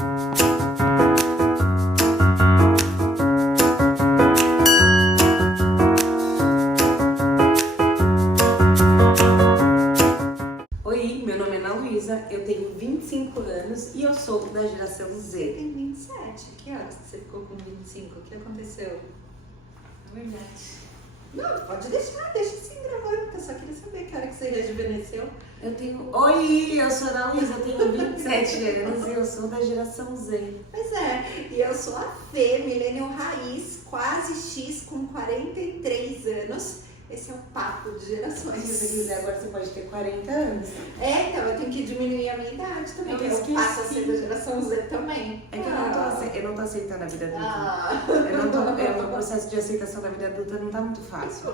Oi, meu nome é Ana Luísa, eu tenho 25 anos e eu sou da geração Z. Você tem 27, que horas que você ficou com 25? O que aconteceu? É verdade. Não, pode deixa assim gravando, que eu só queria saber que hora que você rejuvenesceu. Oi, eu sou a Ana Luísa, eu tenho 27 anos e eu sou da geração Z. Pois é, e eu sou a Fê, millennial raiz, quase X, com 43 anos. Esse é o papo de gerações. Se você quiser, agora você pode ter 40 anos. É, então eu tenho que diminuir a minha idade também, porque eu passo a ser da geração Z também. É que eu não tô aceitando a vida adulta. O processo de aceitação da vida adulta não tá muito fácil.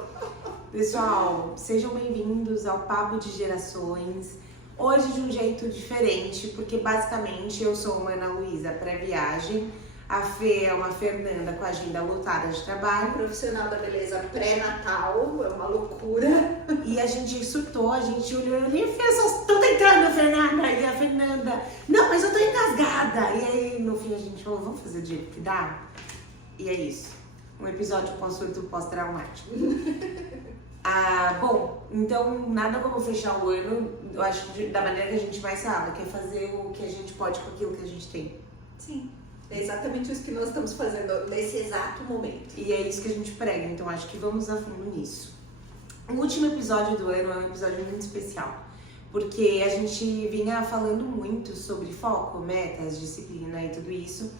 Pessoal, sejam bem-vindos ao Papo de Gerações. Hoje de um jeito diferente, porque basicamente eu sou uma Ana Luísa pré-viagem. A Fê é uma Fernanda com a agenda lotada de trabalho. Profissional da beleza pré-natal, é uma loucura. E a gente surtou, a gente olhou ali e fez, eu tô tentando, Fernanda. E a Fernanda, não, mas eu tô engasgada. E aí, no fim, a gente falou, vamos fazer do jeito que dá? E é isso. Um episódio pós-surto pós-traumático. Bom, então nada como fechar o ano, eu acho, da maneira que a gente mais sabe, que é fazer o que a gente pode com aquilo que a gente tem. Sim. É exatamente isso que nós estamos fazendo nesse exato momento. E é isso que a gente prega, então acho que vamos a fundo nisso. O último episódio do ano é um episódio muito especial, porque a gente vinha falando muito sobre foco, metas, disciplina e tudo isso.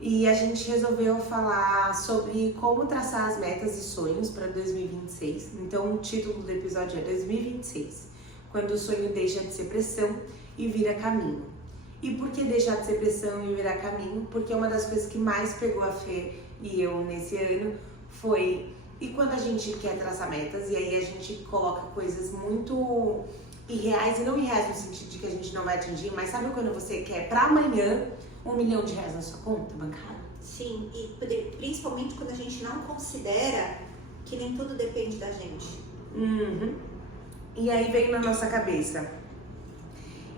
E a gente resolveu falar sobre como traçar as metas e sonhos para 2026. Então o título do episódio é 2026, quando o sonho deixa de ser pressão e vira caminho. E por que deixar de ser pressão e virar caminho? Porque uma das coisas que mais pegou a Fê e eu nesse ano foi... E quando a gente quer traçar metas e aí a gente coloca coisas muito irreais, e não irreais no sentido de que a gente não vai atingir, mas sabe quando você quer pra amanhã R$1 milhão na sua conta bancária? Sim, e principalmente quando a gente não considera que nem tudo depende da gente. E aí veio na nossa cabeça...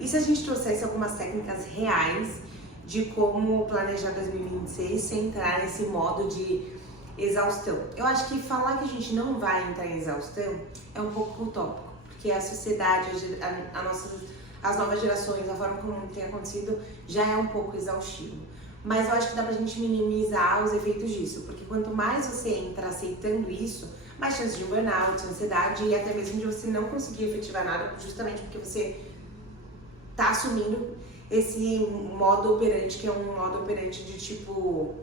E se a gente trouxesse algumas técnicas reais de como planejar 2026 sem entrar nesse modo de exaustão? Eu acho que falar que a gente não vai entrar em exaustão é um pouco utópico, porque a sociedade, as novas gerações, a forma como tem acontecido já é um pouco exaustivo. Mas eu acho que dá pra gente minimizar os efeitos disso, porque quanto mais você entra aceitando isso, mais chance de burnout, ansiedade e até mesmo de você não conseguir efetivar nada, justamente porque você tá assumindo esse modo operante, que é um modo operante de tipo,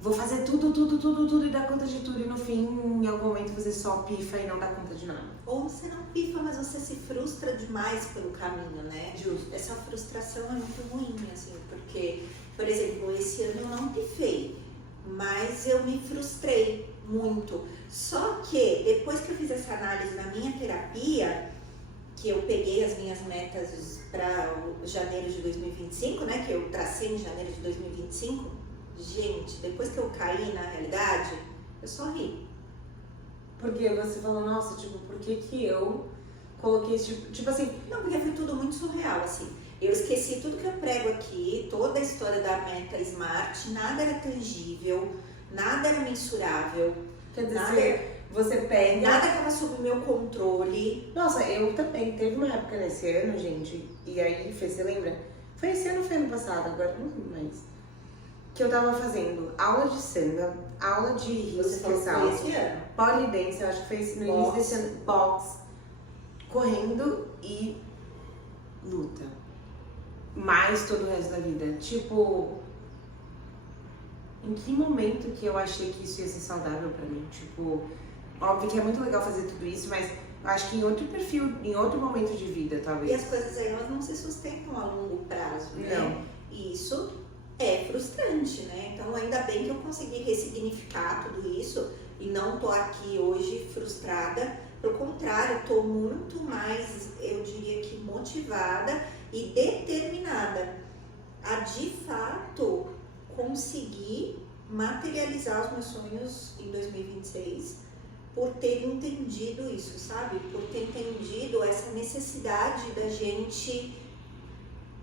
vou fazer tudo e dar conta de tudo, e no fim, em algum momento você só pifa e não dá conta de nada. Ou você não pifa, mas você se frustra demais pelo caminho, né? Justo. Essa frustração é muito ruim, assim, porque, por exemplo, esse ano eu não pifei, mas eu me frustrei muito. Só que depois que eu fiz essa análise na minha terapia, que eu peguei as minhas metas para janeiro de 2025, né, que eu tracei em janeiro de 2025, gente, depois que eu caí na realidade, eu só ri. Porque você falou, nossa, tipo, por que eu coloquei esse tipo assim... Não, porque foi tudo muito surreal, assim. Eu esqueci tudo que eu prego aqui, toda a história da meta Smart, nada era tangível, nada era mensurável. Quer dizer, você pega... Nada estava sob meu controle. Nossa, eu também. Teve uma época nesse ano, gente, e aí, Fê, você lembra? Foi esse ano ou foi ano passado? Agora não lembro mais. Que eu tava fazendo aula de samba, aula de rios, Você falou que foi esse ano? polidense, eu acho que foi no início desse ano, box, correndo e luta. Mais todo o resto da vida. Tipo... Em que momento que eu achei que isso ia ser saudável pra mim? Tipo... Óbvio que é muito legal fazer tudo isso, mas eu acho que em outro perfil, em outro momento de vida, talvez. E as coisas aí, elas não se sustentam a longo prazo, né? Não. E isso é frustrante, né? Então, ainda bem que eu consegui ressignificar tudo isso e não tô aqui hoje frustrada. Pelo contrário, tô muito mais, eu diria que motivada e determinada a, de fato, conseguir materializar os meus sonhos em 2026. Por ter entendido isso, sabe? Por ter entendido essa necessidade da gente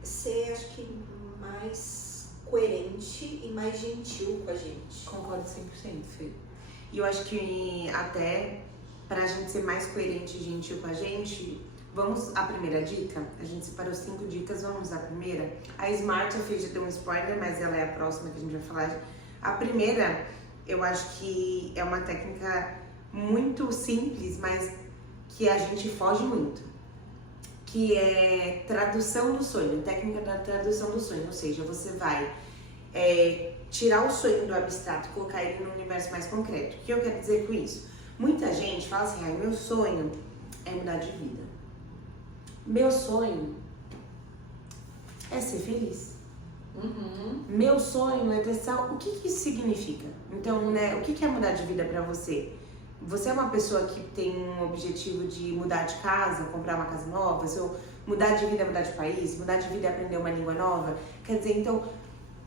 ser, acho que, mais coerente e mais gentil com a gente. Concordo 100%, Fê. E eu acho que até pra gente ser mais coerente e gentil com a gente, vamos à primeira dica? A gente separou 5 dicas, vamos à primeira? A Smart, a Fê já deu um spoiler, mas ela é a próxima que a gente vai falar. A primeira, eu acho que é uma técnica muito simples, mas que a gente foge muito. Que é tradução do sonho, técnica da tradução do sonho. Ou seja, você vai tirar o sonho do abstrato e colocar ele no universo mais concreto. O que eu quero dizer com isso? Muita gente fala assim, meu sonho é mudar de vida. Meu sonho é ser feliz. Meu sonho é ter saúde. O que isso significa? Então, né, o que é mudar de vida pra você? Você é uma pessoa que tem um objetivo de mudar de casa, comprar uma casa nova, mudar de vida é mudar de país, mudar de vida é aprender uma língua nova. Quer dizer, então,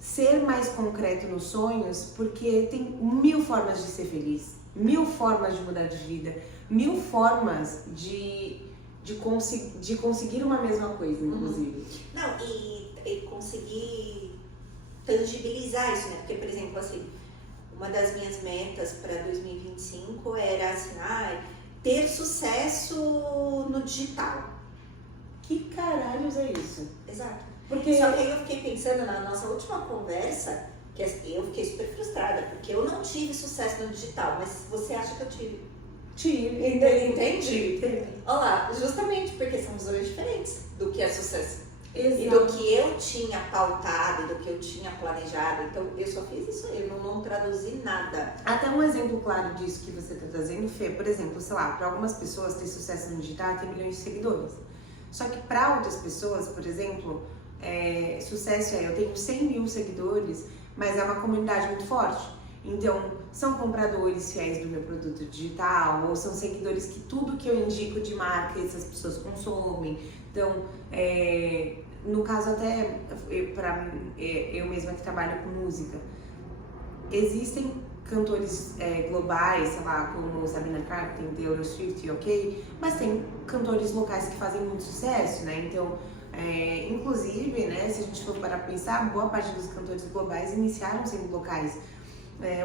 ser mais concreto nos sonhos, porque tem 1000 formas de ser feliz, 1000 formas de mudar de vida, 1000 formas de conseguir uma mesma coisa, inclusive. Não, e conseguir tangibilizar isso, né? Porque, por exemplo, assim, uma das minhas metas para 2025 era assim, ter sucesso no digital. Que caralhos é isso? Exato. Porque Só que aí eu fiquei pensando na nossa última conversa, que eu fiquei super frustrada, porque eu não tive sucesso no digital, mas você acha que eu tive? tive, Entende? Teve. Olha lá, justamente porque são visões diferentes do que é sucesso. Exato. E do que eu tinha pautado, do que eu tinha planejado. Então, eu só fiz isso aí, eu não traduzi nada. Até um exemplo claro disso que você está trazendo, Fê, por exemplo, sei lá, para algumas pessoas ter sucesso no digital tem milhões de seguidores. Só que para outras pessoas, por exemplo, sucesso eu tenho 100 mil seguidores, mas é uma comunidade muito forte. Então, são compradores fiéis do meu produto digital, ou são seguidores que tudo que eu indico de marca, essas pessoas consomem. Então, no caso até, eu mesma que trabalho com música, existem cantores globais, sei lá, como Sabrina Carpenter, Taylor Swift, ok? Mas tem cantores locais que fazem muito sucesso, né? Então, inclusive, né, se a gente for parar pra pensar, boa parte dos cantores globais iniciaram sendo locais.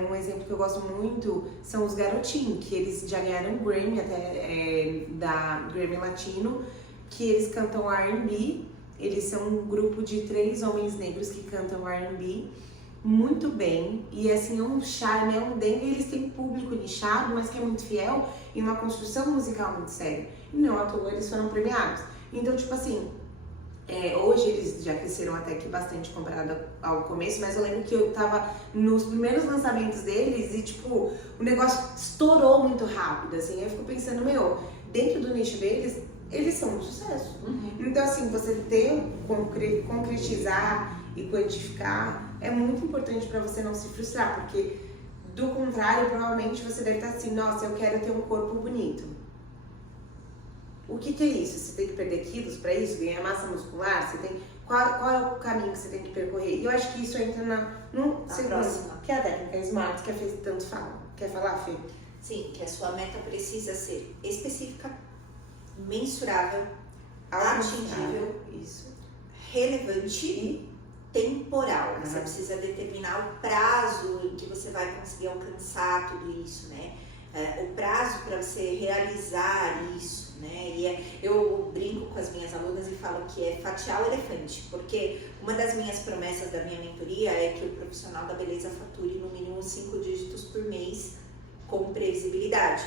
Um exemplo que eu gosto muito são os Garotinho, que eles já ganharam um Grammy até da Grammy Latino, que eles cantam R&B. Eles são um grupo de 3 homens negros que cantam R&B muito bem, e assim é um charme, é um dengue. Eles têm público nichado, mas que é muito fiel e uma construção musical muito séria. E não à toa eles foram premiados. Então, tipo assim, hoje eles já cresceram até que bastante comparado ao começo, mas eu lembro que eu tava nos primeiros lançamentos deles e, tipo, o negócio estourou muito rápido, assim. Eu fico pensando, dentro do nicho deles, eles são um sucesso. Então, assim, você concretizar e quantificar é muito importante para você não se frustrar, porque, do contrário, provavelmente você deve estar assim, nossa, eu quero ter um corpo bonito. O que é isso? Você tem que perder quilos para isso? Ganhar massa muscular? Você tem... Qual é o caminho que você tem que percorrer? E eu acho que isso entra no segundo, que é a técnica Smart, que a Fê tanto fala. Quer falar, Fê? Sim, que a sua meta precisa ser específica, mensurável, atingível, isso, relevante e temporal. Você precisa determinar o prazo em que você vai conseguir alcançar tudo isso, né? O prazo para você realizar isso, né? E eu brinco com as minhas alunas e falo que é fatiar o elefante, porque uma das minhas promessas da minha mentoria é que o profissional da beleza fature no mínimo 5 dígitos por mês com previsibilidade,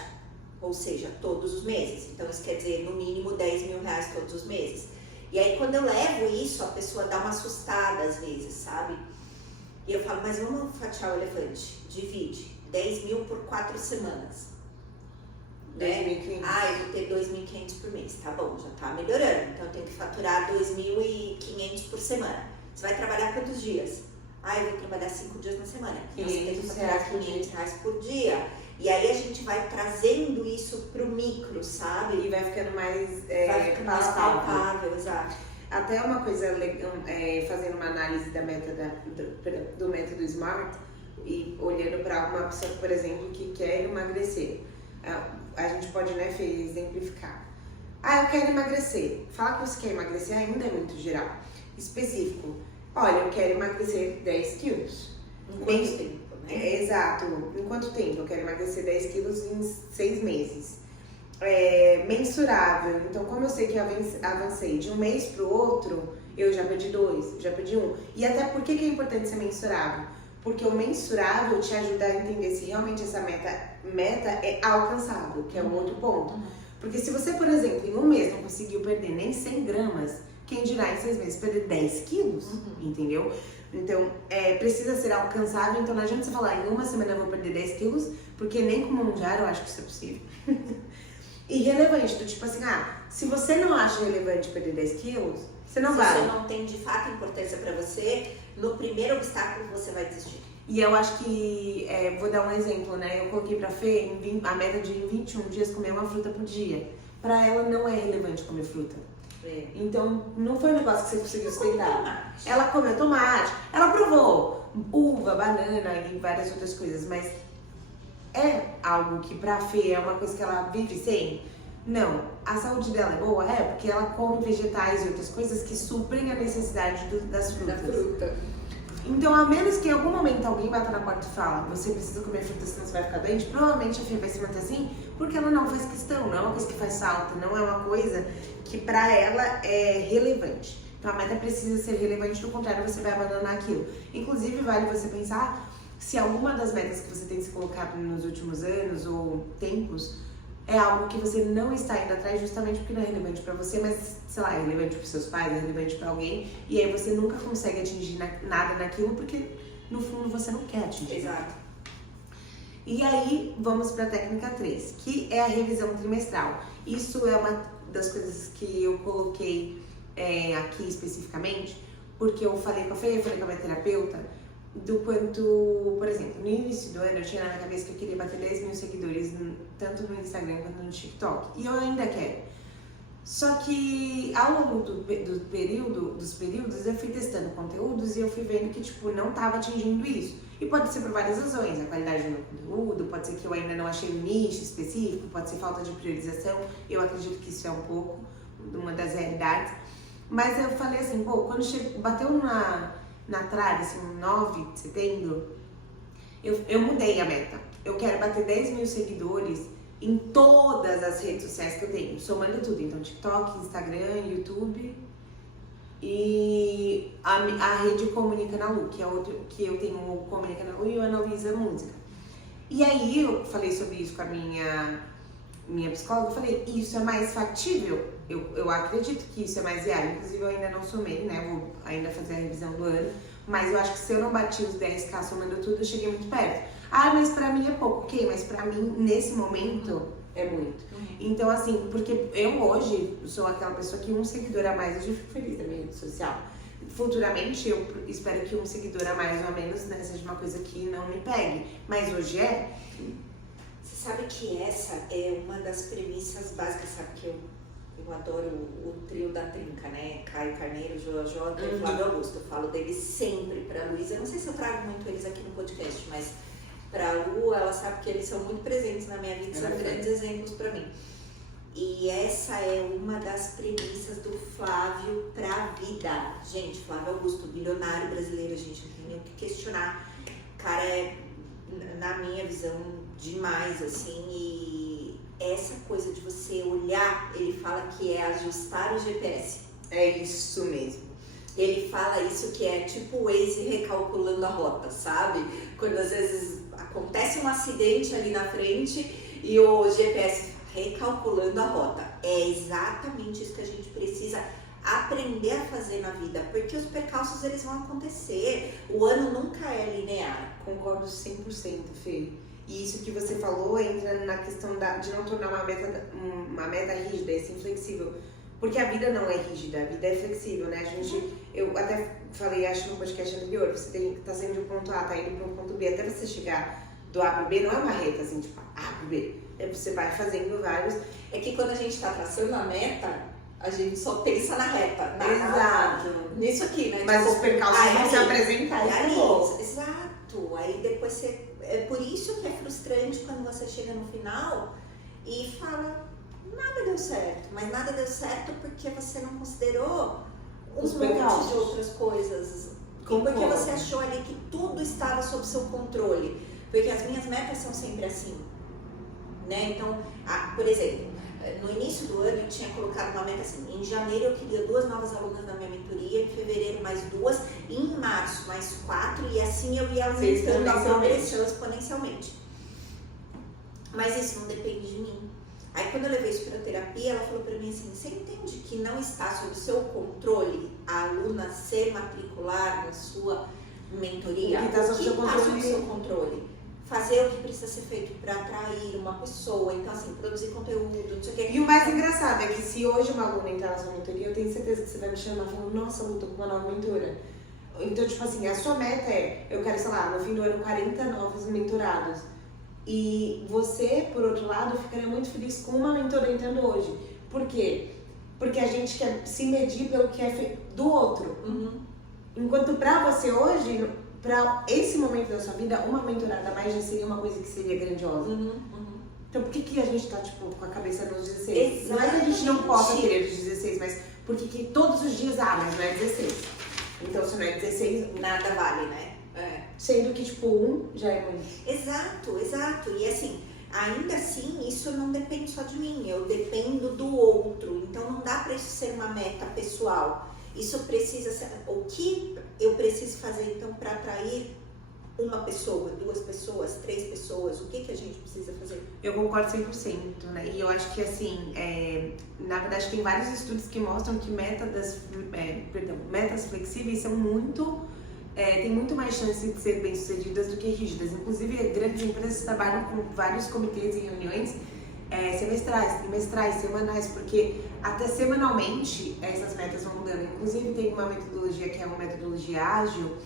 ou seja, todos os meses. Então isso quer dizer no mínimo 10 mil reais todos os meses. E aí quando eu levo isso, a pessoa dá uma assustada às vezes, sabe? E eu falo, mas vamos fatiar o elefante, divide 10 mil por 4 semanas. 2.500. Eu vou ter 2.500 por mês, tá bom, já tá melhorando. Então eu tenho que faturar 2.500 por semana. Você vai trabalhar quantos dias? Eu vou trabalhar 5 dias na semana. Então você tem que faturar 500 reais por dia. E aí a gente vai trazendo isso pro micro, sabe? E vai ficando mais palpável, exato. Até uma coisa legal, fazendo uma análise da meta do método Smart e olhando para uma pessoa, por exemplo, que quer emagrecer. A gente pode, né, Fê, exemplificar. Eu quero emagrecer. Falar que você quer emagrecer ainda é muito geral. Específico. olha, eu quero emagrecer 10 quilos. Em quanto tempo, né? Exato. Em quanto tempo? Eu quero emagrecer 10 quilos em 6 meses. Mensurável. Então, como eu sei que eu avancei de um mês pro outro, eu já perdi 2, já perdi 1. E até por que é importante ser mensurável? Porque o mensurável te ajuda a entender se realmente essa meta é alcançável, que é um outro ponto. Porque se você, por exemplo, em um mês não conseguiu perder nem 100 gramas, quem dirá em 6 meses perder 10 quilos, entendeu? Então, precisa ser alcançável. Então, não adianta você falar, em uma semana eu vou perder 10 quilos, porque nem com mão de ar eu acho que isso é possível. Irrelevante, do tipo assim, se você não acha relevante perder 10 quilos, você não vai. Se isso não tem de fato importância pra você, no primeiro obstáculo você vai desistir. E eu acho que, vou dar um exemplo, né? Eu coloquei pra Fê a meta de em 21 dias comer uma fruta por dia. Pra ela não é relevante comer fruta. Então, não foi um negócio que você conseguiu sustentar. Ela comeu tomate, ela provou uva, banana e várias outras coisas, mas é algo que pra Fê é uma coisa que ela vive sem? Não. A saúde dela é boa? É, porque ela come vegetais e outras coisas que suprem a necessidade das frutas. Da fruta. Então, a menos que em algum momento alguém bata na porta e fala, você precisa comer fruta, senão você vai ficar doente, provavelmente a Fê vai se manter assim, porque ela não faz questão, não é uma coisa que faz falta, não é uma coisa que pra ela é relevante. Então, a meta precisa ser relevante, do contrário, você vai abandonar aquilo. Inclusive, vale você pensar se alguma das metas que você tem se colocado nos últimos anos ou tempos é algo que você não está indo atrás justamente porque não é relevante pra você, mas, sei lá, é relevante pros seus pais, é relevante pra alguém, e aí você nunca consegue atingir nada naquilo porque, no fundo, você não quer atingir. Exato. E aí, vamos pra técnica 3, que é a revisão trimestral. Isso é uma das coisas que eu coloquei aqui especificamente, porque eu falei com a Fê, eu falei com a minha terapeuta, do quanto, por exemplo, no início do ano eu tinha na minha cabeça que eu queria bater 10 mil seguidores, tanto no Instagram quanto no TikTok, e eu ainda quero. Só que ao longo dos períodos eu fui testando conteúdos e eu fui vendo que tipo, não estava atingindo isso. E pode ser por várias razões, a qualidade do meu conteúdo, pode ser que eu ainda não achei um nicho específico, pode ser falta de priorização, eu acredito que isso é um pouco uma das realidades. Mas eu falei assim, quando bateu na trave, assim, 9 de setembro, eu mudei a meta. Eu quero bater 10 mil seguidores em todas as redes sociais que eu tenho, somando tudo. Então, TikTok, Instagram, YouTube e a rede Comunica na Lu, que é outro que eu tenho o Comunica na Lu e o Ana Luísa Música. E aí eu falei sobre isso com a minha psicóloga, eu falei, isso é mais factível? Eu acredito que isso é mais viável, inclusive eu ainda não somei, né, vou ainda fazer a revisão do ano, mas eu acho que se eu não bati os 10k somando tudo, eu cheguei muito perto. Mas pra mim é pouco, ok, mas pra mim, nesse momento, é muito. Então, assim, porque eu hoje sou aquela pessoa que um seguidor a mais, eu já fico feliz na minha rede social. Futuramente, eu espero que um seguidor a mais ou a menos, né, seja uma coisa que não me pegue, mas hoje é. Você sabe que essa é uma das premissas básicas, sabe que eu adoro o trio da trinca, né? Caio Carneiro, Joel J e Flávio Augusto. Eu falo deles sempre pra Luísa. Eu não sei se eu trago muito eles aqui no podcast, mas pra Lu, ela sabe que eles são muito presentes na minha vida, são grandes exemplos pra mim. E essa é uma das premissas do Flávio pra vida. Gente, Flávio Augusto, bilionário brasileiro, a gente não tem nem o que questionar. O cara é, na minha visão, demais, assim, e essa coisa de você olhar, ele fala que é ajustar o GPS. É isso mesmo. Ele fala isso que é tipo o Waze recalculando a rota, sabe? Quando às vezes acontece um acidente ali na frente e o GPS recalculando a rota. É exatamente isso que a gente precisa aprender a fazer na vida, porque os percalços eles vão acontecer. O ano nunca é linear. Concordo 100%, Fê. E isso que você falou entra na questão de não tornar uma meta rígida, e sim flexível. Porque a vida não é rígida, a vida é flexível, né? Eu até falei, acho no podcast anterior, você tá saindo de um ponto A, tá indo para um ponto B, até você chegar do A pro B, não é uma reta assim, tipo A pro B. Você vai fazendo vários. É que quando a gente tá traçando a meta, a gente só pensa na reta. Exato. Nisso aqui, né? Mas tipo, os percalços vão se apresentar e acabou. Exato. Aí depois você... É por isso que é frustrante quando você chega no final e fala, nada deu certo. Mas nada deu certo porque você não considerou um monte de outras coisas Porque você achou ali que tudo estava sob seu controle. Porque as minhas metas são sempre assim, né? Então, por exemplo, no início do ano eu tinha colocado uma meta assim, em janeiro eu queria 2 novas alunas na minha mentoria, em fevereiro mais 2, e em março mais 4, e assim eu ia aumentando a progressão exponencialmente. Mas isso não depende de mim. Aí quando eu levei isso para a terapia, ela falou para mim assim, você entende que não está sob seu controle a aluna se matricular na sua mentoria? O que está sob seu controle? Fazer o que precisa ser feito para atrair uma pessoa, então assim, produzir conteúdo, não sei o quê. E o mais engraçado é que se hoje uma aluna entrar na sua mentoria, eu tenho certeza que você vai me chamar falando, nossa, Lu, tô com uma nova mentora. Então, tipo assim, a sua meta é, eu quero, sei lá, no fim do ano, 40 novos mentorados. E você, por outro lado, ficaria muito feliz com uma mentora entrando hoje. Por quê? Porque a gente quer se medir pelo que é feito do outro. Uhum. Enquanto pra você hoje, pra esse momento da sua vida, uma mentorada a mais já seria uma coisa que seria grandiosa. Então por que a gente tá, tipo, com a cabeça nos 16? Exatamente. Não é que a gente não possa querer os 16, mas porque que todos os dias, mas não é 16. Então se não é 16, nada vale, né? Sendo que, tipo, 1 já é muito. Exato. E assim, ainda assim, isso não depende só de mim, eu dependo do outro. Então não dá pra isso ser uma meta pessoal. Isso precisa ser, o que eu preciso fazer então para atrair uma pessoa, 2 pessoas, 3 pessoas, o que a gente precisa fazer? Eu concordo 100%, né? E eu acho que assim, na verdade tem vários estudos que mostram que metas flexíveis são tem muito mais chance de ser bem-sucedidas do que rígidas. Inclusive, grandes empresas trabalham com vários comitês e reuniões semestrais, trimestrais, semanais, porque até semanalmente essas metas vão mudando. Inclusive tem uma metodologia que é uma metodologia ágil,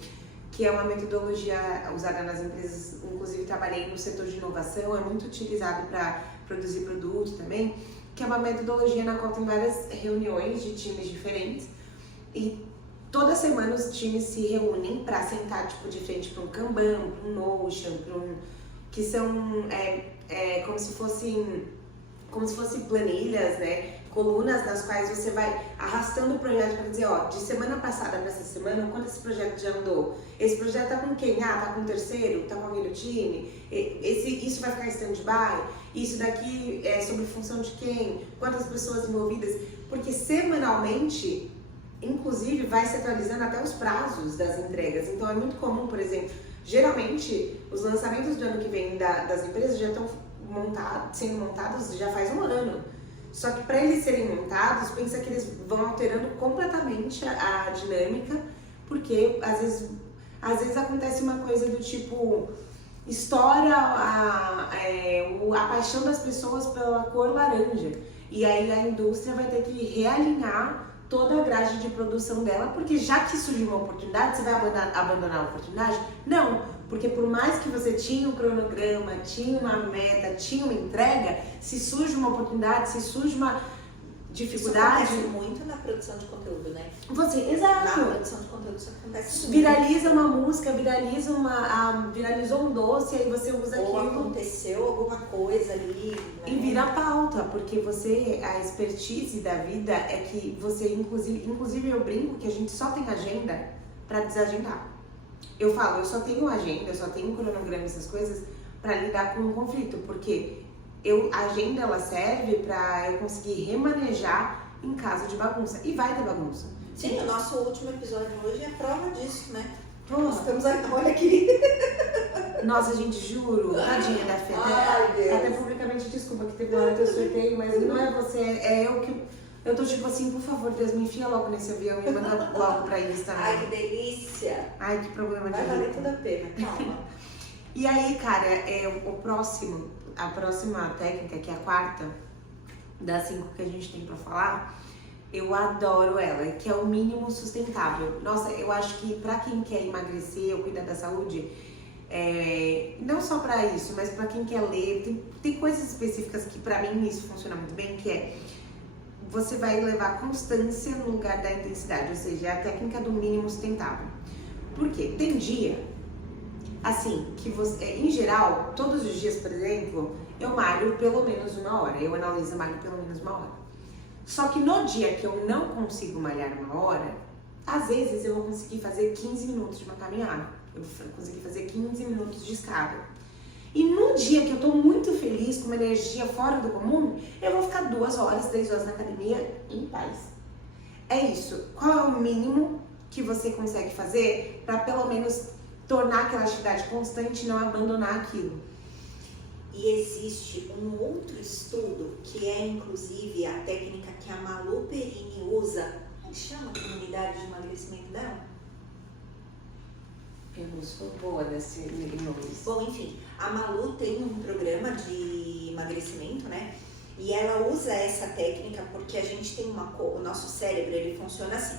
que é uma metodologia usada nas empresas, inclusive trabalhei no setor de inovação, é muito utilizado para produzir produto também, que é uma metodologia na qual tem várias reuniões de times diferentes e toda semana os times se reúnem para sentar tipo, de frente para um Kanban, para um Notion, que são como se fossem planilhas, né? Colunas nas quais você vai arrastando o projeto para dizer, de semana passada para essa semana, quanto esse projeto já andou? Esse projeto tá com quem? Tá com o terceiro? Tá com alguém do time? Isso vai ficar em stand-by? Isso daqui é sobre função de quem? Quantas pessoas envolvidas? Porque semanalmente, inclusive, vai se atualizando até os prazos das entregas. Então é muito comum, por exemplo, geralmente os lançamentos do ano que vem das empresas já estão sendo montados já faz um ano. Só que para eles serem montados, pensa que eles vão alterando completamente a dinâmica, porque às vezes acontece uma coisa do tipo, estoura a paixão das pessoas pela cor laranja. E aí a indústria vai ter que realinhar toda a grade de produção dela, porque já que surgiu uma oportunidade, você vai abandonar a oportunidade? Não, porque por mais que você tinha um cronograma, tinha uma meta, tinha uma entrega, se surge uma oportunidade, se surge uma dificuldade... Isso acontece muito na produção de conteúdo, né? Exato. Na produção de conteúdo isso acontece muito. Viraliza uma música, viralizou um doce, aí você usa aquilo. Ou aconteceu alguma coisa ali, né? E vira pauta, porque a expertise da vida é que você, inclusive eu brinco que a gente só tem agenda para desagendar. Eu falo, eu só tenho agenda, eu só tenho cronograma, essas coisas, para lidar com um conflito, porque a agenda ela serve para eu conseguir remanejar em caso de bagunça. E vai ter bagunça. Sim, o nosso último episódio hoje é prova disso, né? Nós estamos aqui, olha aqui. Nossa, gente, juro, tadinha da Fê. Até publicamente, desculpa que teve uma hora que eu surtei, mas não é você, é eu que... Eu tô tipo assim, por favor, Deus, me enfia logo nesse avião e me manda logo pra isso também. Ai, que delícia. Ai, que problema de vida. Vai valer tudo a pena, calma. E aí, cara, a próxima técnica, que é a quarta das 5 que a gente tem pra falar, eu adoro ela, que é o mínimo sustentável. Nossa, eu acho que pra quem quer emagrecer ou cuidar da saúde, não só pra isso, mas pra quem quer ler, tem coisas específicas que pra mim isso funciona muito bem, que é você vai levar constância no lugar da intensidade, ou seja, é a técnica do mínimo sustentável. Por quê? Tem dia, assim, que você, em geral, todos os dias, por exemplo, eu malho pelo menos 1 hora, eu analiso malho pelo menos 1 hora. Só que no dia que eu não consigo malhar 1 hora, Às vezes eu vou conseguir fazer 15 minutos de uma caminhada, eu vou conseguir fazer 15 minutos de escada. E no dia que eu tô muito feliz, com uma energia fora do comum, eu vou ficar 2 horas, 3 horas na academia em paz. É isso. Qual é o mínimo que você consegue fazer para pelo menos tornar aquela atividade constante e não abandonar aquilo? E existe um outro estudo, que é inclusive a técnica que a Malu Perini usa. Como chama a comunidade de emagrecimento dela? Eu não sou boa nesse nomes. Bom, enfim, a Malu tem um programa de emagrecimento, né? E ela usa essa técnica porque a gente tem o nosso cérebro, ele funciona assim.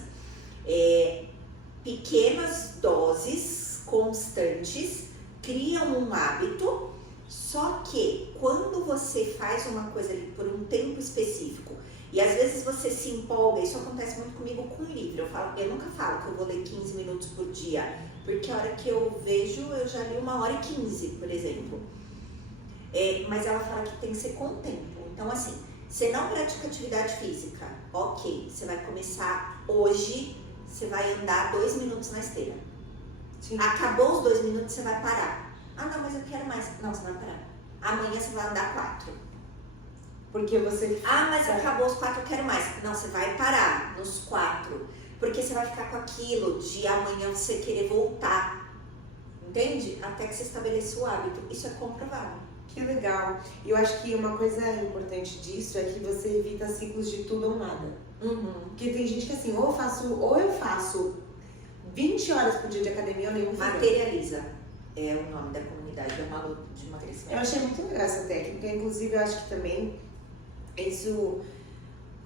Pequenas doses constantes criam um hábito. Só que quando você faz uma coisa ali por um tempo específico, e às vezes você se empolga, isso acontece muito comigo com livro, eu nunca falo que eu vou ler 15 minutos por dia, porque a hora que eu vejo, eu já li 1h15, por exemplo. Mas ela fala que tem que ser com tempo. Então assim, você não pratica atividade física, ok, você vai começar hoje, você vai andar 2 minutos na esteira. Sim. Acabou os 2 minutos, você vai parar. Ah, não, mas eu quero mais. Não, você vai parar. Amanhã você vai andar 4. Porque você... Ah, mas acabou os 4, eu quero mais. Não, você vai parar nos 4. Porque você vai ficar com aquilo de amanhã você querer voltar. Entende? Até que você estabeleça o hábito. Isso é comprovado. Que legal. E eu acho que uma coisa importante disso é que você evita ciclos de tudo ou nada. Porque tem gente que assim, ou eu faço 20 horas por dia de academia ou nem vou fazer. Materializa. É o nome da comunidade da Malu de emagrecimento. Eu achei muito legal essa técnica, inclusive eu acho que também isso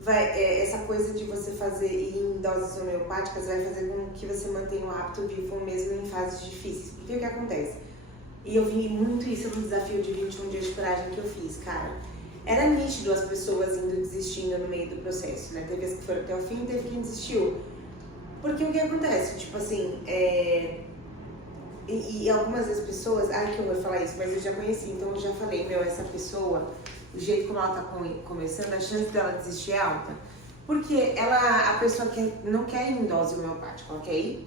vai, essa coisa de você fazer em doses homeopáticas vai fazer com que você mantenha o hábito vivo mesmo em fases difíceis. Porque o que acontece? E eu vi muito isso no desafio de 21 dias de coragem que eu fiz, cara. Era nítido as pessoas indo desistindo no meio do processo, né? Teve as que foram até o fim, teve quem desistiu. Porque o que acontece? Tipo assim, E algumas das pessoas, ai que eu vou falar isso, mas eu já conheci, então eu já falei, essa pessoa, o jeito como ela tá começando, a chance dela desistir é alta. Porque a pessoa que não quer ir em dose homeopática, ela quer ir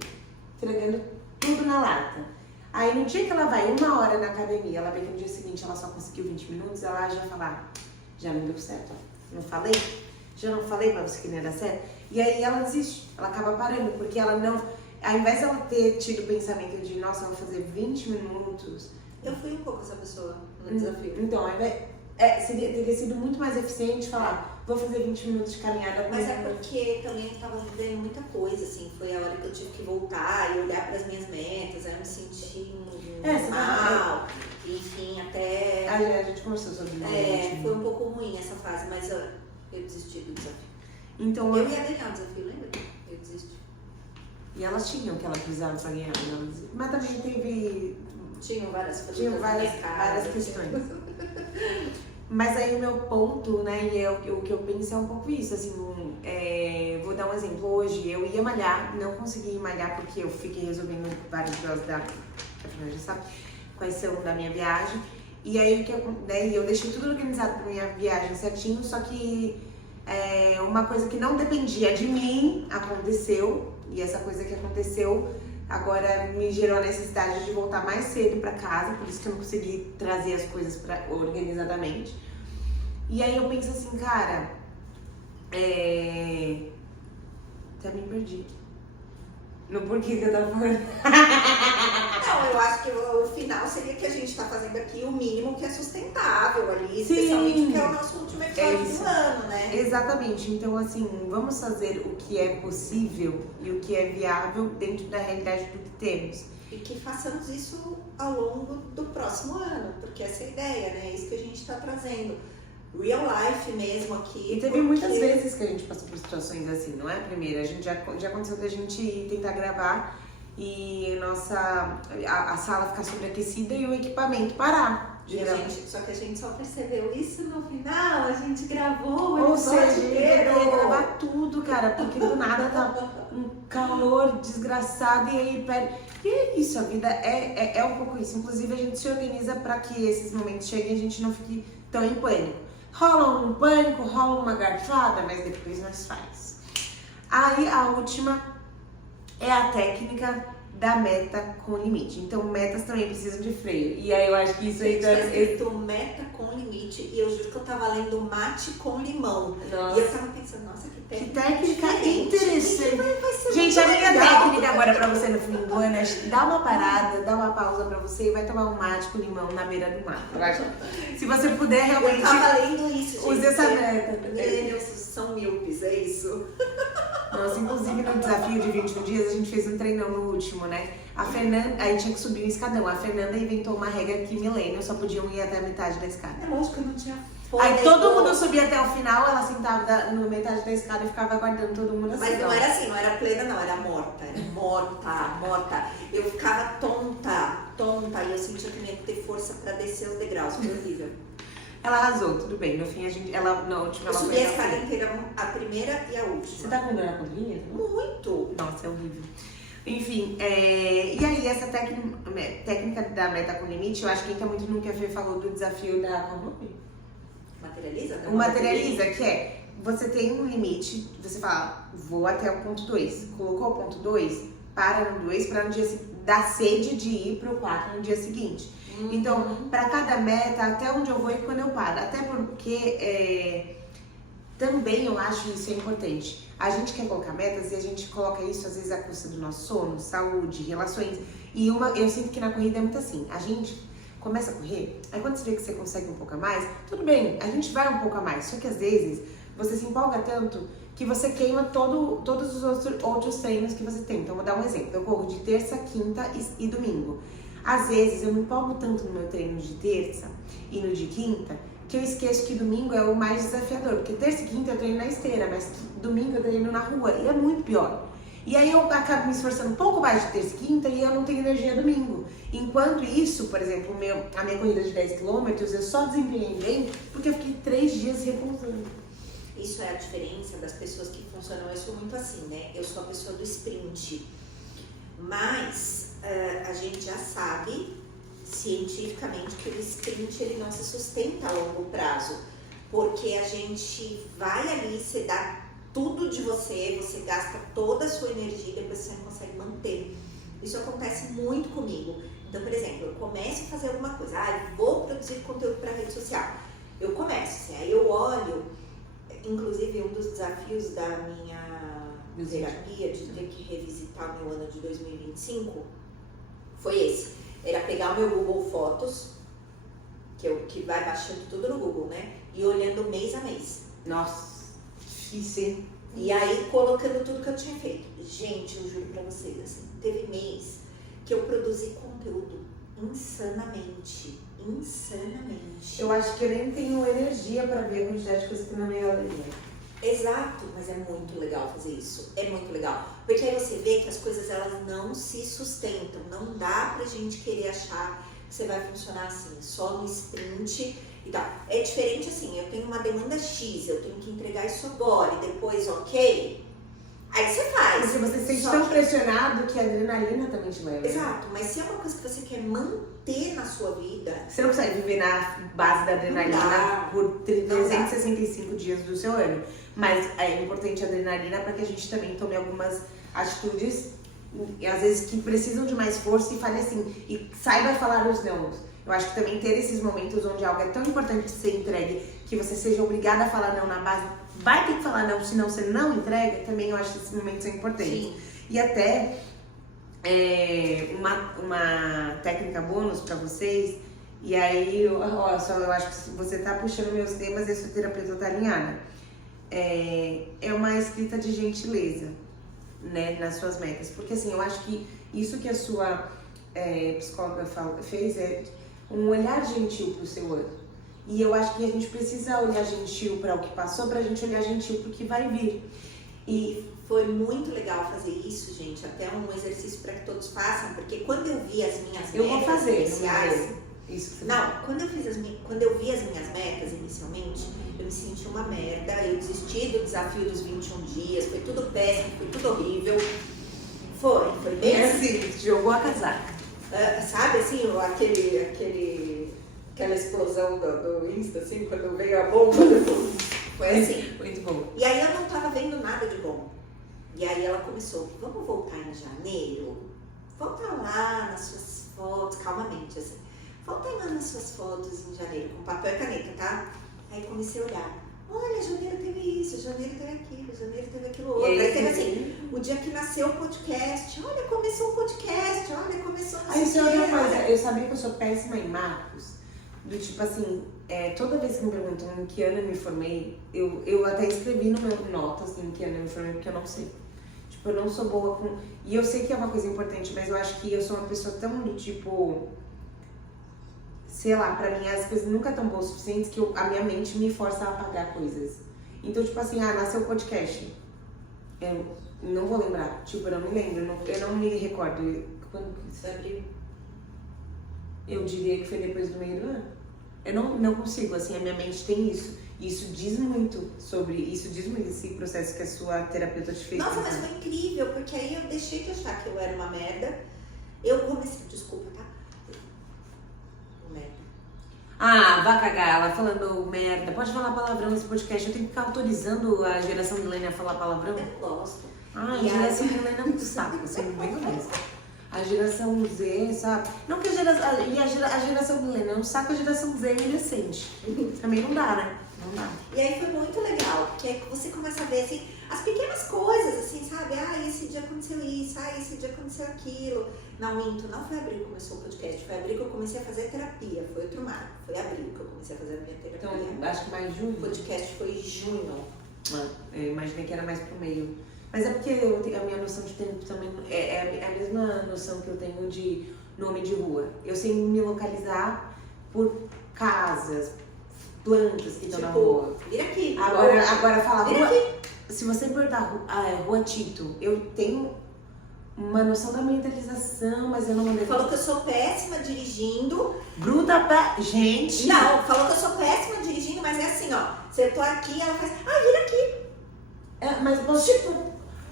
entregando tudo na lata. Aí no dia que ela vai 1 hora na academia, ela vê que no dia seguinte ela só conseguiu 20 minutos, ela já fala, já não deu certo, não falei? Já não falei pra você que não ia dar certo? E aí ela desiste, ela acaba parando, porque ela não... Ao invés dela ter tido o pensamento de, nossa, eu vou fazer 20 minutos. Eu fui um pouco essa pessoa no desafio. Então, teria sido muito mais eficiente falar, vou fazer 20 minutos de caminhada. Mas é porque também eu tava vivendo muita coisa, assim. Foi a hora que eu tive que voltar e olhar para as minhas metas, aí eu me senti mal. Enfim, até... A gente conversou sobre isso. Foi um pouco ruim essa fase, mas eu desisti do desafio. Então, eu ia ganhar o desafio, lembra? Eu desisti. E elas tinham o que ela precisava para ganhar, mas também teve... Tinham várias questões. Mas aí o meu ponto, né, e o que eu penso é um pouco isso, assim, vou dar um exemplo. Hoje eu ia malhar, não consegui malhar porque eu fiquei resolvendo vários negócios a Fernanda já sabe quais são da minha viagem. E aí eu deixei tudo organizado pra minha viagem certinho, só que uma coisa que não dependia de mim aconteceu. E essa coisa que aconteceu agora me gerou a necessidade de voltar mais cedo pra casa, por isso que eu não consegui trazer as coisas organizadamente. E aí eu penso assim, cara, até me perdi. No porquê que eu tava falando. Não, eu acho que o final seria que a gente tá fazendo aqui o mínimo que é sustentável ali, Sim, especialmente porque é o nosso último episódio do ano, né? Exatamente, então assim, vamos fazer o que é possível e o que é viável dentro da realidade do que temos. E que façamos isso ao longo do próximo ano, porque essa é a ideia, né? É isso que a gente tá trazendo. Real life mesmo aqui. E teve muitas vezes que a gente passou por situações assim, não é? Primeiro, a gente já aconteceu da gente tentar gravar e a sala ficar sobreaquecida e o equipamento parar. Só que a gente só percebeu isso no final, a gente gravou o episódio inteiro. Ou seja, gravar tudo, cara, porque do nada tá um calor desgraçado e aí perde. E é isso, a vida é um pouco isso. Inclusive a gente se organiza pra que esses momentos cheguem e a gente não fique tão em pânico. Rola um pânico, rola uma garfada, mas depois nós faz. Aí a última é a técnica da meta com limite. Então, metas também precisam de freio. E aí eu acho que isso aí Tá escrito meta com limite. E eu juro que eu tava lendo mate com limão. Nossa. E eu tava pensando, nossa, que Que técnica técnica interessante. Vai ser Gente, muito a minha legal. técnica agora pra você no fim do ano é dá uma parada, dá uma pausa pra você e vai tomar um mate com limão na beira do mar. Eu acho que se você puder Eu realmente tava lendo isso, gente. use essa meta. Millennials são míopes, é isso? Nossa, inclusive no desafio de 21 dias a gente fez um treinão no último, né? A Fernanda, aí tinha que subir um escadão. A Fernanda inventou uma regra que milênios só podiam ir até a metade da escada. É lógico que eu não tinha Aí fôlego. todo mundo subia até o final, ela sentava no metade da escada e ficava aguardando todo mundo assim. Mas não era assim, não era plena, não, era morta. Era morta. Eu ficava tonta. E eu sentia que eu ia ter força pra descer os degraus. Foi horrível. Ela arrasou, tudo bem. No fim, na última, Eu ela subi foi a escada assim. inteira, a primeira e a Você última. tá com dor na colinha? Muito. Nossa, é horrível. Enfim, e aí essa técnica da meta com limite, eu acho que entra muito no que a Fê falou do desafio da... Como é o nome? Materializa? O materializa, que é, você tem um limite, você fala, vou até o ponto 2. Colocou o ponto 2, para no 2 para no dia dar sede de ir pro 4 no dia seguinte. Então, para cada meta, até onde eu vou e quando eu paro. Até porque também eu acho isso importante. A gente quer colocar metas e a gente coloca isso às vezes à custa do nosso sono, saúde, relações. E eu sinto que na corrida é muito assim. A gente começa a correr, aí quando você vê que você consegue um pouco a mais, tudo bem, a gente vai um pouco a mais. Só que às vezes você se empolga tanto que você queima todos os outros treinos que você tem. Então, vou dar um exemplo. Eu corro de terça, quinta e domingo. Às vezes eu me empolgo tanto no meu treino de terça e no de quinta que eu esqueço que domingo é o mais desafiador. Porque terça e quinta eu treino na esteira, mas domingo eu treino na rua e é muito pior. E aí eu acabo me esforçando um pouco mais de terça e quinta e eu não tenho energia domingo. Enquanto isso, por exemplo, a minha corrida de 10 km, eu só desempenhei bem porque eu fiquei 3 dias repousando. Isso é a diferença das pessoas que funcionam. Eu sou muito assim, né? Eu sou a pessoa do sprint. Mas a gente já sabe cientificamente que o sprint ele não se sustenta a longo prazo. Porque a gente vai ali, você dá tudo de você gasta toda a sua energia e depois você não consegue manter. Isso acontece muito comigo. Então, por exemplo, eu começo a fazer alguma coisa. Eu vou produzir conteúdo para rede social. Eu começo, assim, aí eu olho. Inclusive, um dos desafios da minha terapia de ter que revisitar o meu ano de 2025 foi esse. Era pegar o meu Google Fotos, que vai baixando tudo no Google, né? E olhando mês a mês. Nossa, difícil, hein? E aí, colocando tudo que eu tinha feito. Gente, eu juro pra vocês, assim, teve mês que eu produzi conteúdo insanamente. Eu acho que eu nem tenho energia pra ver a quantidade de coisas que não me galeria. Exato, mas é muito legal fazer isso. É muito legal. Porque aí você vê que as coisas elas não se sustentam. Não dá pra gente querer achar que você vai funcionar assim, só no sprint e tal. É diferente assim, eu tenho uma demanda X, eu tenho que entregar isso agora e depois ok. Aí você faz. Porque você se sente tão pressionado que a adrenalina também te leva. Exato, mas se é uma coisa que você quer manter na sua vida... Você não consegue viver na base da adrenalina por 365 dias do seu ano. Mas é importante a adrenalina para que a gente também tome algumas atitudes, às vezes, que precisam de mais força e fale assim, e saiba falar os não. Eu acho que também ter esses momentos onde algo é tão importante de ser entregue, que você seja obrigada a falar não na base, vai ter que falar não, senão você não entrega, também eu acho que esses momentos são importantes. Sim. E até uma técnica bônus pra vocês, e aí, eu acho que você tá puxando meus temas e a sua terapeuta tá alinhada. É uma escrita de gentileza, né, nas suas metas. Porque assim, eu acho que isso que a sua psicóloga fez é um olhar gentil pro seu ano. E eu acho que a gente precisa olhar gentil para o que passou, pra gente olhar gentil pro que vai vir. E foi muito legal fazer isso, gente. Até um exercício para que todos façam, porque quando eu vi as minhas metas eu vou fazer iniciais... Isso que você Não, quando eu vi as minhas metas inicialmente, eu me senti uma merda, eu desisti do desafio dos 21 dias, foi tudo péssimo, foi tudo horrível. Foi bem assim, jogou a casaca. Sabe assim, aquela explosão do Insta, assim, quando veio a bomba, foi assim. Muito bom. E aí eu não tava vendo nada de bom. E aí ela começou, vamos voltar em janeiro? Volta lá nas suas fotos, calmamente, assim. Volta lá nas suas fotos em janeiro, com papel e caneta, tá? Aí comecei a olhar. Olha, janeiro teve isso, janeiro teve aquilo, janeiro teve aquilo outro. Aí teve assim, o dia que nasceu o podcast. Olha, começou o podcast, olha, começou a Aí, isso é outra coisa. Eu sabia que eu sou péssima em marcos. Do tipo assim, toda vez que me perguntam em que ano eu me formei, eu até escrevi no meu notas em que ano eu me formei, porque eu não sei. Tipo, eu não sou boa com... E eu sei que é uma coisa importante, mas eu acho que eu sou uma pessoa tão do tipo... Sei lá, pra mim as coisas nunca tão boas o suficiente que a minha mente me força a apagar coisas. Então, tipo assim, nasceu o podcast. Eu não vou lembrar. Tipo, eu não me lembro, eu não me recordo. Quando que isso abriu? Eu diria que foi depois do meio do ano. Eu não consigo, assim, a minha mente tem isso. E isso diz muito esse processo que a sua terapeuta te fez. Nossa, mas foi incrível, porque aí eu deixei de achar que eu era uma merda. Eu comecei, desculpa, tá? Merda. Vai cagar, ela falando merda. Pode falar palavrão nesse podcast, eu tenho que ficar autorizando a geração milênio a falar palavrão? Eu não gosto. A geração milênio é muito saco, sendo bem honesta. A geração Z, sabe? Não que a geração milênio é um saco, a geração Z é indecente. Também não dá, né? Não dá. E aí foi muito legal, porque aí você começa a ver assim, as pequenas coisas, assim, sabe? Esse dia aconteceu isso, esse dia aconteceu aquilo. Não, minto, não foi abril que começou o podcast, foi abril que eu comecei a fazer terapia, foi outro marco. Foi abril que eu comecei a fazer a minha terapia. Então, acho que mais junho. O podcast foi em junho. Eu imaginei que era mais pro meio. Mas é porque a minha noção de tempo também é a mesma noção que eu tenho de nome de rua. Eu sei me localizar por casas, plantas que estão na rua. Vira aqui. Agora fala vira rua. Aqui. Se você perguntar rua Tito, eu tenho uma noção da mentalização, mas eu não mandei. Falou que eu sou péssima dirigindo. Bruta pra gente. Não, falou que eu sou péssima dirigindo, mas é assim, ó. Se eu tô aqui, ela faz. Vira aqui.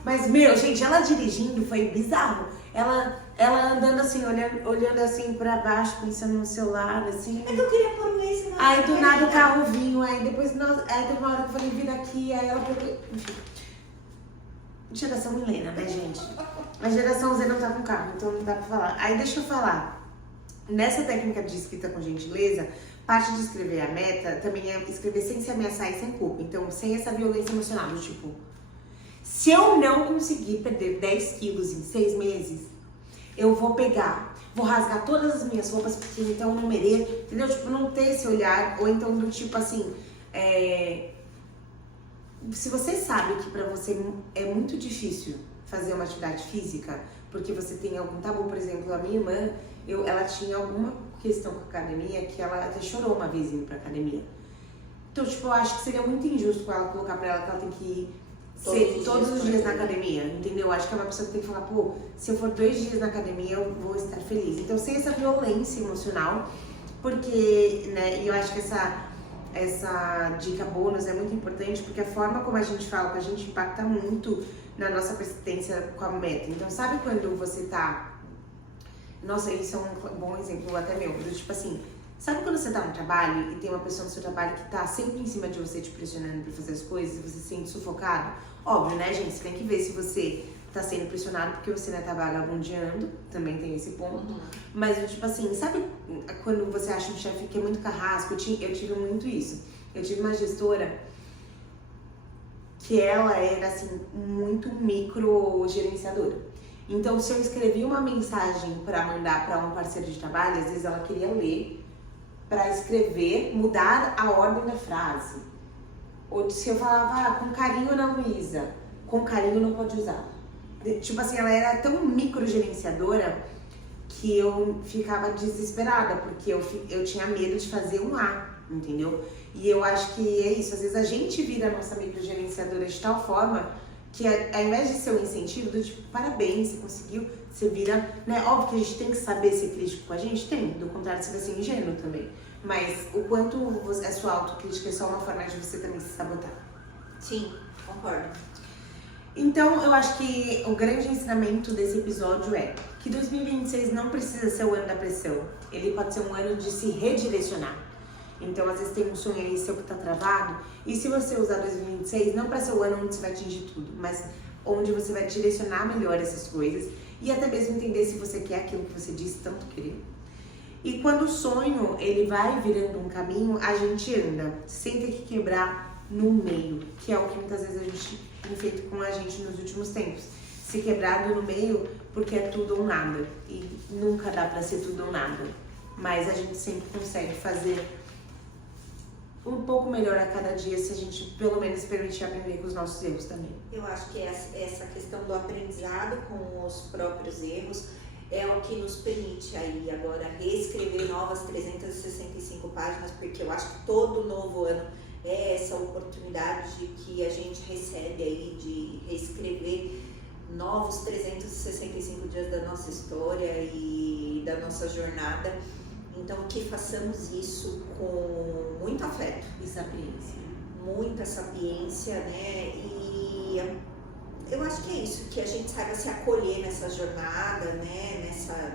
Mas, meu, gente, ela dirigindo foi bizarro. Ela andando assim, olhando assim pra baixo, pensando no celular, assim. É que eu queria pôr o Waze na Aí do nada o carro vinha, aí depois aí teve uma hora que eu falei, vira aqui, aí ela pegou. Enfim. Geração milênia, né, gente? A geração Z não tá com carro, então não dá pra falar. Aí deixa eu falar. Nessa técnica de escrita com gentileza, parte de escrever a meta também é escrever sem se ameaçar e sem culpa. Então, sem essa violência emocional, do tipo, se eu não conseguir perder 10 quilos em 6 meses, eu vou rasgar todas as minhas roupas, porque então eu não mereço, entendeu? Tipo, não ter esse olhar, ou então do tipo assim, se você sabe que pra você é muito difícil fazer uma atividade física, porque você tem algum tabu, por exemplo, a minha irmã, ela tinha alguma questão com a academia que ela até chorou uma vez indo pra academia. Então, tipo, eu acho que seria muito injusto com ela colocar pra ela que ela tem que ir todos os dias na academia, entendeu? Acho que é uma pessoa que tem que falar, pô, se eu for 2 dias na academia, eu vou estar feliz. Então, sem essa violência emocional, porque, né, e eu acho que essa dica bônus é muito importante, porque a forma como a gente fala, a gente impacta muito na nossa persistência com a meta. Então, sabe quando você tá... Nossa, isso é um bom exemplo até meu, do tipo assim... Sabe quando você tá no trabalho e tem uma pessoa no seu trabalho que tá sempre em cima de você, te pressionando pra fazer as coisas e você se sente sufocado? Óbvio, né, gente? Você tem que ver se você tá sendo pressionado porque você, né, tá vagabundeando. Também tem esse ponto. Mas, tipo assim, sabe quando você acha um chefe que é muito carrasco? Eu tive muito isso. Eu tive uma gestora que ela era, assim, muito micro gerenciadora. Então, se eu escrevia uma mensagem pra mandar pra um parceiro de trabalho, às vezes ela queria ler para escrever, mudar a ordem da frase. Ou se eu falava, com carinho Ana Luísa, com carinho não pode usar. Tipo assim, ela era tão microgerenciadora que eu ficava desesperada, porque eu tinha medo de fazer um A, entendeu? E eu acho que é isso, às vezes a gente vira a nossa microgerenciadora de tal forma que ao invés de ser um incentivo do tipo, parabéns, você conseguiu, você vira, né? Óbvio que a gente tem que saber ser crítico com a gente, tem, do contrário você vai ser ingênuo também. Mas o quanto a sua autocrítica é só uma forma de você também se sabotar. Sim, concordo. Então, eu acho que o grande ensinamento desse episódio é que 2026 não precisa ser o ano da pressão. Ele pode ser um ano de se redirecionar. Então, às vezes tem um sonho aí seu que tá travado. E se você usar 2026, não para ser o ano onde você vai atingir tudo, mas onde você vai direcionar melhor essas coisas e até mesmo entender se você quer aquilo que você disse tanto querer. E quando o sonho, ele vai virando um caminho, a gente anda, sem ter que quebrar no meio, que é o que muitas vezes a gente tem feito com a gente nos últimos tempos. Se quebrado no meio, porque é tudo ou nada. E nunca dá pra ser tudo ou nada. Mas a gente sempre consegue fazer um pouco melhor a cada dia se a gente pelo menos permitir aprender com os nossos erros também. Eu acho que essa questão do aprendizado com os próprios erros é o que nos permite aí agora reescrever novas 365 páginas, porque eu acho que todo novo ano é essa oportunidade que a gente recebe aí de reescrever novos 365 dias da nossa história e da nossa jornada. Então que façamos isso com muito afeto E sapiência. muita sapiência, né? E eu acho que é isso, que a gente saiba se acolher nessa jornada, né?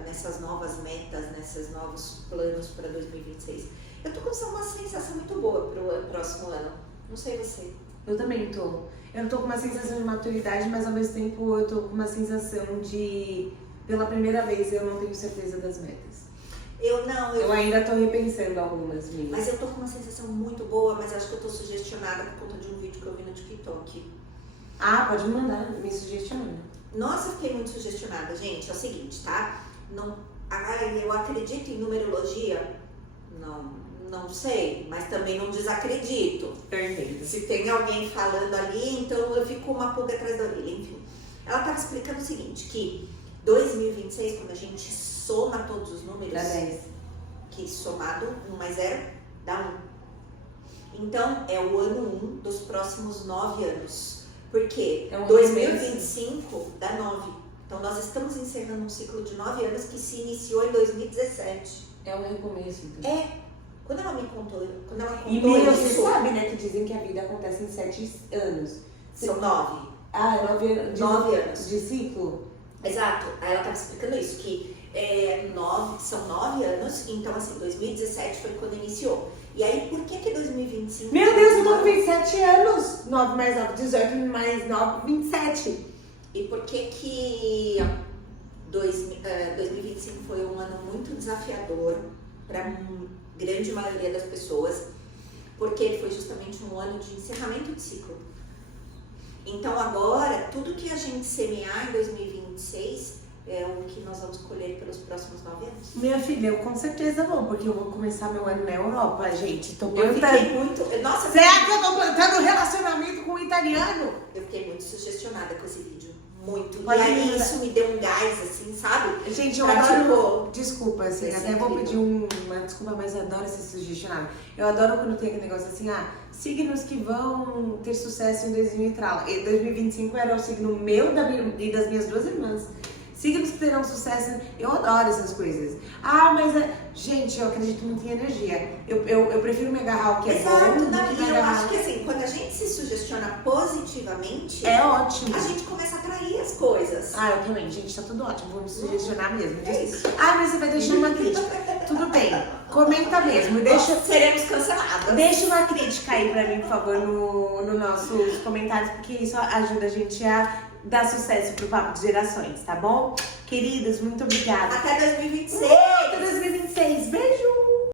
Nessas novas metas, nesses novos planos para 2026. Eu tô com uma sensação muito boa pro próximo ano. Não sei você. Eu também tô. Eu tô com uma sensação de maturidade, mas ao mesmo tempo eu tô com uma sensação de, pela primeira vez, eu não tenho certeza das metas. Eu ainda tô repensando algumas minhas. Mas eu tô com uma sensação muito boa, mas acho que eu tô sugestionada por conta de um vídeo que eu vi no TikTok. Ah, pode me mandar, me sugestionando. Nossa, eu fiquei muito sugestionada, gente. É o seguinte, tá? Eu acredito em numerologia? Não sei, mas também não desacredito. Perfeito. Se tem alguém falando ali, então eu fico com uma pulga atrás da orelha. Enfim, ela estava explicando o seguinte, que 2026, quando a gente soma todos os números, Dá 10. que somado 1 mais 0 dá 1. Então, é o ano 1 dos próximos 9 anos. Porque É um 2025 dá 9. Então, nós estamos encerrando um ciclo de 9 anos que se iniciou em 2017. É um recomeço, então. Quando ela me contou, E Miriam, você isso, sabe, né, que dizem que a vida acontece em 7 anos. são 9. Ah, 9 anos. 9 anos. De ciclo? Exato. Aí ela estava explicando isso, que são 9 anos, então assim, 2017 foi quando iniciou. E aí, por que 2025... Meu Deus, eu tô com 27 anos! 9 mais 9, 18 mais 9, 27. E por que 2025 foi um ano muito desafiador para a grande maioria das pessoas? Porque foi justamente um ano de encerramento de ciclo. Então agora, tudo que a gente semear em 2026 é o que nós vamos colher pelos próximos 9 anos. Minha filha, eu com certeza vou, porque eu vou começar meu ano na Europa, gente. Tô Eu plantando. fiquei muito... Nossa, Será que eu tô plantando relacionamento com o italiano? eu fiquei muito sugestionada com esse vídeo. Muito. Pode e aí me isso me deu um gás, assim, sabe? Gente, eu Pra, adoro. Desculpa, assim, Esse até é vou incrível. pedir uma desculpa, mas eu adoro ser sugestionada. Eu adoro quando tem aquele negócio assim, signos que vão ter sucesso em 2025 era o signo meu e das minhas 2 irmãs. Signos que terão sucesso, eu adoro essas coisas. Gente, eu acredito muito em energia. Eu prefiro me agarrar ao que é Exato, bom do não, que e me eu agarrar. acho que assim, quando a gente se sugestiona positivamente, É ótimo. a gente começa a atrair as coisas. Eu também, gente, tá tudo ótimo. Vou me sugestionar mesmo. É isso. Mas você vai deixar uma crítica. Tudo bem, comenta mesmo. Seremos canceladas. Deixa uma crítica aí pra mim, por favor, nos nossos comentários, porque isso ajuda a gente a dar sucesso pro Papo de Gerações, tá bom? Queridas, muito obrigada. Até 2026. Até 2026. Beijo!